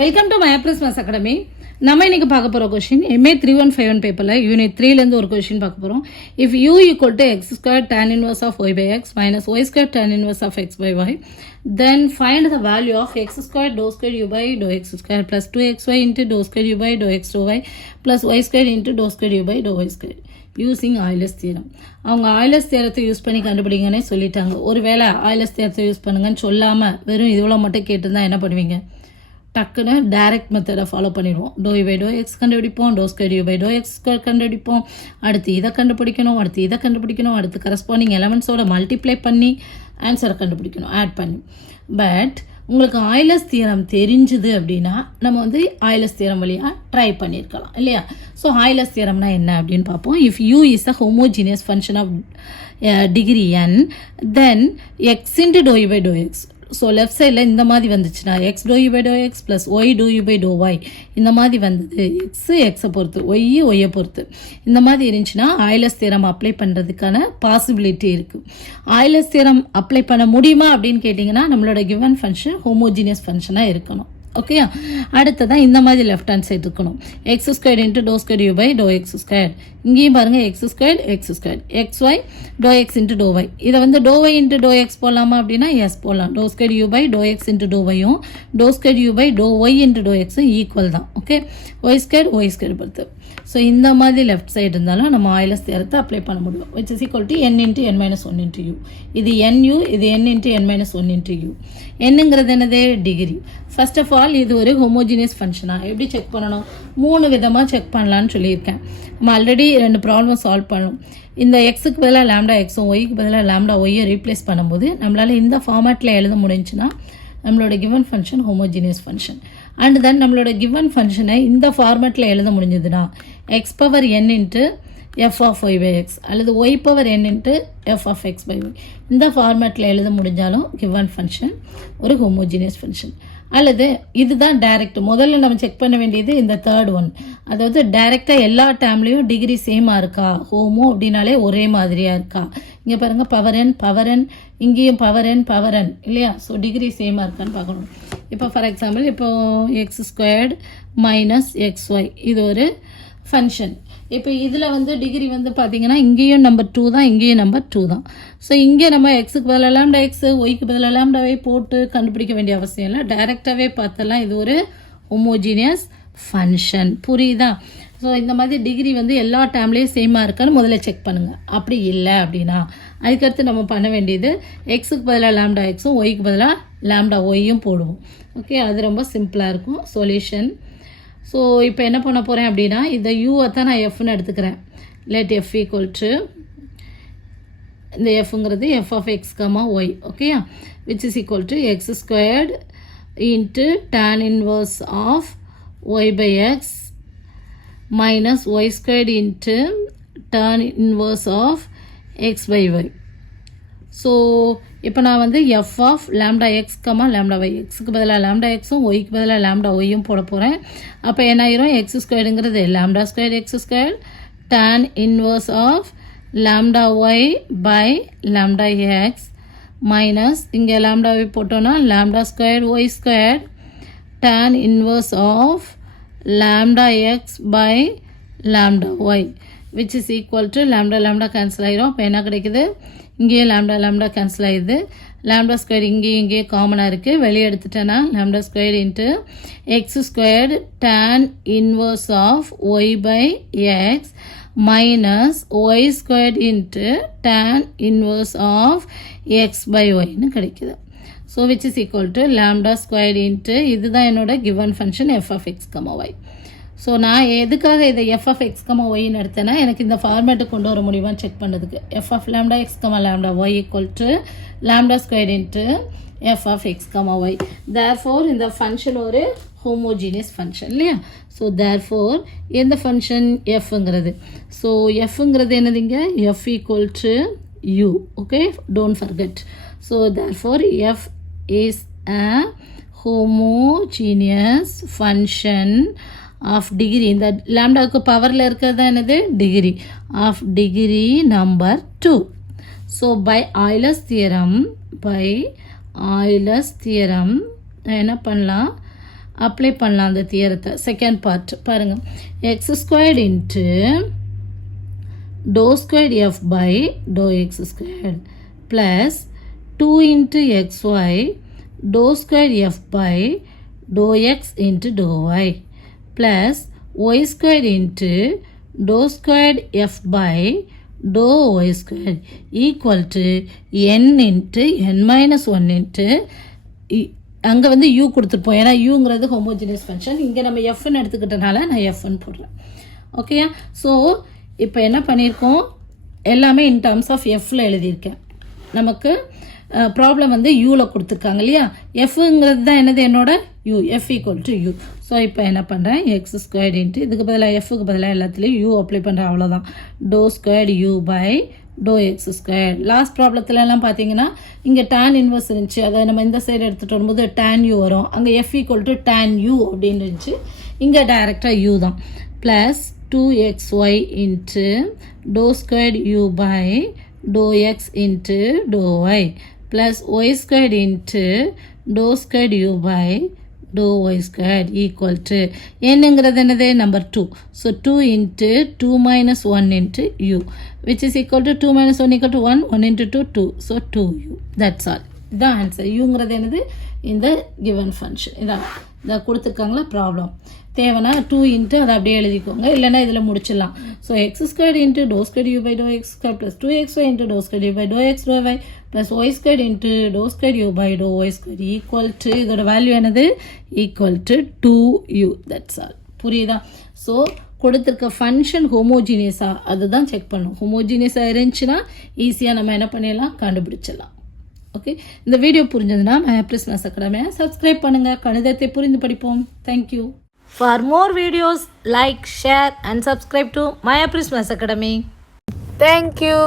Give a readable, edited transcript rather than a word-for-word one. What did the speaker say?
Welcome to Mayaplus maths academy. நம்ம இன்னைக்கு பார்க்க போகிற கொஸ்டின் MA 3151 பேப்பரில் யூனிட் 3லேருந்து ஒரு கொஸ்டின் பார்க்க போகிறோம். If u equal to x square tan inverse of Y by X minus y square tan inverse of X by y, then find the value of x square dou square u by to X square plus 2xy into dou square u by to x dou y plus y square into dou square u by dou y square using Euler's theorem. அவங்க Euler's தியரத்தை use பண்ணி கண்டுபிடிங்கன்னே சொல்லிட்டாங்க. ஒருவேளை ஆயிலஸ் தியரத்தை use பண்ணுங்கன்னு சொல்லாமல் வெறும் இவ்வளோ மட்டும் கேட்டிருந்தா என்ன பண்ணுவீங்க? டக்குன்னு டைரக்ட் மெத்தடை ஃபாலோ பண்ணிடுவோம். Dou u by to x கண்டுபிடிப்போம், dou square u by to X square கண்டுபிடிப்போம், அடுத்து இதை கண்டுபிடிக்கணும், அடுத்து கரஸ்பாண்டிங் எலமெண்ட்ஸோட மல்டிப்ளை பண்ணி ஆன்சரை கண்டுபிடிக்கணும் ஆட் பண்ணி. பட் உங்களுக்கு ஆயிலஸ் தியரம் தெரிஞ்சுது அப்படின்னா நம்ம வந்து ஆயிலஸ் தியரம் வழியாக ட்ரை பண்ணியிருக்கலாம் இல்லையா? ஸோ ஆயிலஸ் தியரம்னா என்ன அப்படின்னு பார்ப்போம். If u is a homogeneous function of degree n, then x into dou u by to x. So left சைடில் இந்த மாதிரி வந்துச்சுன்னா x dou u by to x plus y dou u by dou y இந்த மாதிரி வந்தது. எக்ஸை பொறுத்து ஒய்யை பொறுத்து இந்த மாதிரி இருந்துச்சுன்னா ஆயிலஸ் தியரம் அப்ளை பண்ணுறதுக்கான பாசிபிலிட்டி இருக்குது. ஆயிலஸ் தியரம் அப்ளை பண்ண முடியுமா அப்படின்னு கேட்டிங்கன்னா நம்மளோட கிவன் ஃபங்க்ஷன் ஹோமோஜீனியஸ் ஃபங்க்ஷனாக இருக்கணும். ஓகேயா? அடுத்ததான் இந்த மாதிரி லெஃப்ட் ஹேண்ட் சைடு இருக்கணும். X square into dou square u by to X square. இங்கேயும் பாருங்கள் x square x y dou x into dou y. இதை வந்து dou y into dou x போடலாமா அப்படின்னா எஸ் போடலாம். Dou square u by to x into dou ஒய்யும் dou square u by dou y into dou எக்ஸும் equal தான். Okay, y square பொறுத்து. So இந்த மாதிரி லெஃப்ட் சைடு இருந்தாலும் நம்ம ஆயிலஸ் தியரத்தை அப்ளை பண்ண முடியும். Which is equal to n into n minus one into you. இது NU, இது n into n minus one into you. என்னங்கிறது என்னது? டிகிரி. ஃபர்ஸ்ட் ஆஃப் ஆல் இது ஒரு ஹோமோஜினியஸ் ஃபங்க்ஷனாக எப்படி செக் பண்ணணும்? 3 விதமாக செக் பண்ணலான்னு சொல்லியிருக்கேன். நம்ம ஆல்ரெடி 2 ப்ராப்ளம் சால்வ் பண்ணோம். இந்த எக்ஸுக்கு பதிலாக லேம்டா எக்ஸும் ஒய்க்கு பதிலாக லேம்டா ஒய்யை ரீப்ளேஸ் பண்ணும்போது நம்மளால் இந்த ஃபார்மேட்டில் எழுத முடிஞ்சுன்னா நம்மளோட given function homogeneous function. And then நம்மளோட கிவன் ஃபங்க்ஷனை இந்த ஃபார்மேட்டில் எழுத முடிஞ்சதுன்னா x power n into F of Y by x அல்லது y power n into F of X by y இந்த ஃபார்மேட்டில் எழுத முடிஞ்சாலும் கிவன் ஃபங்க்ஷன் ஒரு ஹோமோஜினியஸ் ஃபங்க்ஷன். அல்லது இதுதான் டைரக்ட். முதல்ல நம்ம செக் பண்ண வேண்டியது இந்த தேர்ட் ஒன், அதாவது டைரெக்டாக எல்லா டேம்லேயும் டிகிரி சேமாக இருக்கா, ஹோமோ அப்படின்னாலே ஒரே மாதிரியாக இருக்கா. இங்கே பாருங்கள் பவர் n இங்கேயும் பவர் n இல்லையா? ஸோ டிகிரி சேமாக இருக்கான்னு பார்க்கணும். இப்போ ஃபார் எக்ஸாம்பிள் இப்போ x squared minus x y இது ஒரு ஃபங்க்ஷன். இப்போ இதில் வந்து டிகிரி வந்து பார்த்தீங்கன்னா இங்கேயும் நம்பர் 2 தான், இங்கேயும் நம்பர் 2 தான். ஸோ இங்கே நம்ம எக்ஸுக்கு பதிலாக லேம்டா எக்ஸு ஒய்க்கு பதிலாக லேம்டாவே போட்டு கண்டுபிடிக்க வேண்டிய அவசியம் இல்லை. டைரெக்டாகவே பார்த்தலாம் இது ஒரு ஹோமோஜீனியஸ் ஃபங்க்ஷன். புரியுதா? ஸோ இந்த மாதிரி டிகிரி வந்து எல்லா டேம்லேயும் சேமாக இருக்கான்னு முதல்ல செக் பண்ணுங்கள். அப்படி இல்லை அப்படின்னா அதுக்கடுத்து நம்ம பண்ண வேண்டியது எக்ஸுக்கு பதிலாக லேம்டா எக்ஸும் ஒய்க்கு பதிலாக லேம்டா ஒய்யும் போடுவோம். ஓகே, அது ரொம்ப சிம்பிளாக இருக்கும் சொல்யூஷன். ஸோ இப்போ என்ன பண்ண போகிறேன் அப்படின்னா இந்த யூவை தான் நான் எஃப்னு எடுத்துக்கிறேன். லெட் எஃப் ஈக்குவல் டு இந்த எஃப்ங்கிறது f of X comma y. ஓகேயா? Which is equal to x squared into tan inverse of Y by X minus Y squared into tan inverse of X by y. So இப்போ நான் வந்து f of lambda X comma lambda y, எக்ஸுக்கு பதிலாக lambda எக்ஸும் ஒய்க்கு பதிலாக lambda ஒய்யும் போட போகிறேன். அப்போ என்ன ஆயிரும்? எக்ஸ் ஸ்கொயர்டுங்கிறது lambda square X square tan inverse of lambda Y by lambda X minus இங்கே லேம்டா ஒய் போட்டோன்னா lambda square Y square tan inverse of lambda X by lambda Y which is equal to lambda cancel ஆயிரும். அப்போ என்ன கிடைக்குது? இங்கேயே lambda cancel ஆகிடுது. Lambda square இங்கேயே காமனாக இருக்குது, வெளியே எடுத்துட்டேன்னா lambda square into X squared tan inverse of Y by X minus Y squared into tan inverse of X by ஒய்னு கிடைக்குது. So which is equal to lambda squared into இதுதான் என்னோட given function F of X comma Y. So நான் எதுக்காக இதை F of X comma ஒய்ன்னு எடுத்தேன்னா எனக்கு இந்த ஃபார்மேட்டுக்கு கொண்டு வர முடியுமான்னு செக் பண்ணுறதுக்கு. F of lambda X comma lambda Y equal to lambda square into F of X comma Y. Therefore இந்த ஃபங்க்ஷன் ஒரு ஹோமோஜீனியஸ் ஃபங்க்ஷன் இல்லையா? ஸோ தேர்ஃபோர் எந்த ஃபங்க்ஷன் எஃப்ங்கிறது. ஸோ எஃப்ங்கிறது என்னதுங்க? F equal to u. Okay, don't forget. So therefore f is a homogeneous function of degree. இந்த லேம்டாவுக்கு பவரில் இருக்கிறது என்னது? Degree of degree number 2. So by Euler's theorem என்ன பண்ணலாம்? அப்ளை பண்ணலாம் அந்த தியரத்தை. செகண்ட் பார்ட் பாருங்கள், x squared into dou squared f by dou x squared plus 2 into xy dou squared f by dou x into dou y plus y squared into dou squared f by dou y squared equal to n into n minus 1 into அங்கே வந்து u கொடுத்துருப்போம், ஏன்னா uங்கிறது homogeneous function. இங்கே நம்ம எஃப்னு எடுத்துக்கிட்டனால நான் எஃப்னு போடுறேன். ஓகேயா? So இப்போ என்ன பண்ணியிருக்கோம், எல்லாமே இன் டர்ம்ஸ் ஆஃப் எஃப்பில் எழுதியிருக்கேன். நமக்கு ப்ராப்ளம் வந்து யூவில் கொடுத்துருக்காங்க இல்லையா, எஃப்ங்கிறது தான் என்னது என்னோட you, F equal to you. So இப்போ என்ன பண்ணுறேன், எக்ஸ் ஸ்கொயர்டு இன்ட்டு இதுக்கு பதிலாக எஃப்க்கு பதிலாக எல்லாத்துலேயும் யூ அப்ளை பண்ணுறேன், அவ்வளோதான். Do squared you by to X square. Last ப்ராப்ளத்துலலாம் பார்த்தீங்கன்னா இங்கே tan இன்வர்ஸ் இருந்துச்சு, அதை நம்ம இந்த சைடு எடுத்துகிட்டு வரும்போது tan யூ வரும், அங்கே F equal to tan you அப்படின்னு இருந்துச்சு, இங்கே டைரெக்டாக யூ தான். Plus 2xy into dou squared u by dou x into dou y plus y squared into dou squared u by dou y squared equal to என்னங்கிறது என்னது number 2. So 2 into 2 minus 1 into u which is equal to 2 minus 1 equal to 1, 1 into 2, 2. So 2u. That's all. இதான் answer. யூங்கிறது என்னது இந்த given function. இதை கொடுத்துருக்காங்களா problem. தேவைன்னா 2 into அதை அப்படியே எழுதிக்கோங்க, இல்லைன்னா இதில் முடிச்சிடலாம். So x squared into dou squared you by to X square plus 2xy into dou squared you by to x dou y plus y squared into dou squared you by dou y square equal to இதோட value என்னது equal to 2u. That's all. புரியுதா? So கொடுத்துருக்க function ஹோமோஜீனியஸாக அதுதான் check பண்ணும். ஹோமோஜீனியஸாக இருந்துச்சுன்னா ஈஸியாக நம்ம என்ன பண்ணிடலாம், கண்டுபிடிச்சிடலாம். ஓகே, இந்த வீடியோ புரிஞ்சதுன்னா மேப்ரிஸ் மேத்ஸ் அகாடமியை சப்ஸ்கிரைப் பண்ணுங்கள். கணிதத்தை புரிந்து படிப்போம். Thank you. For more videos, like, share and subscribe to Maya Prismas Academy. Thank you.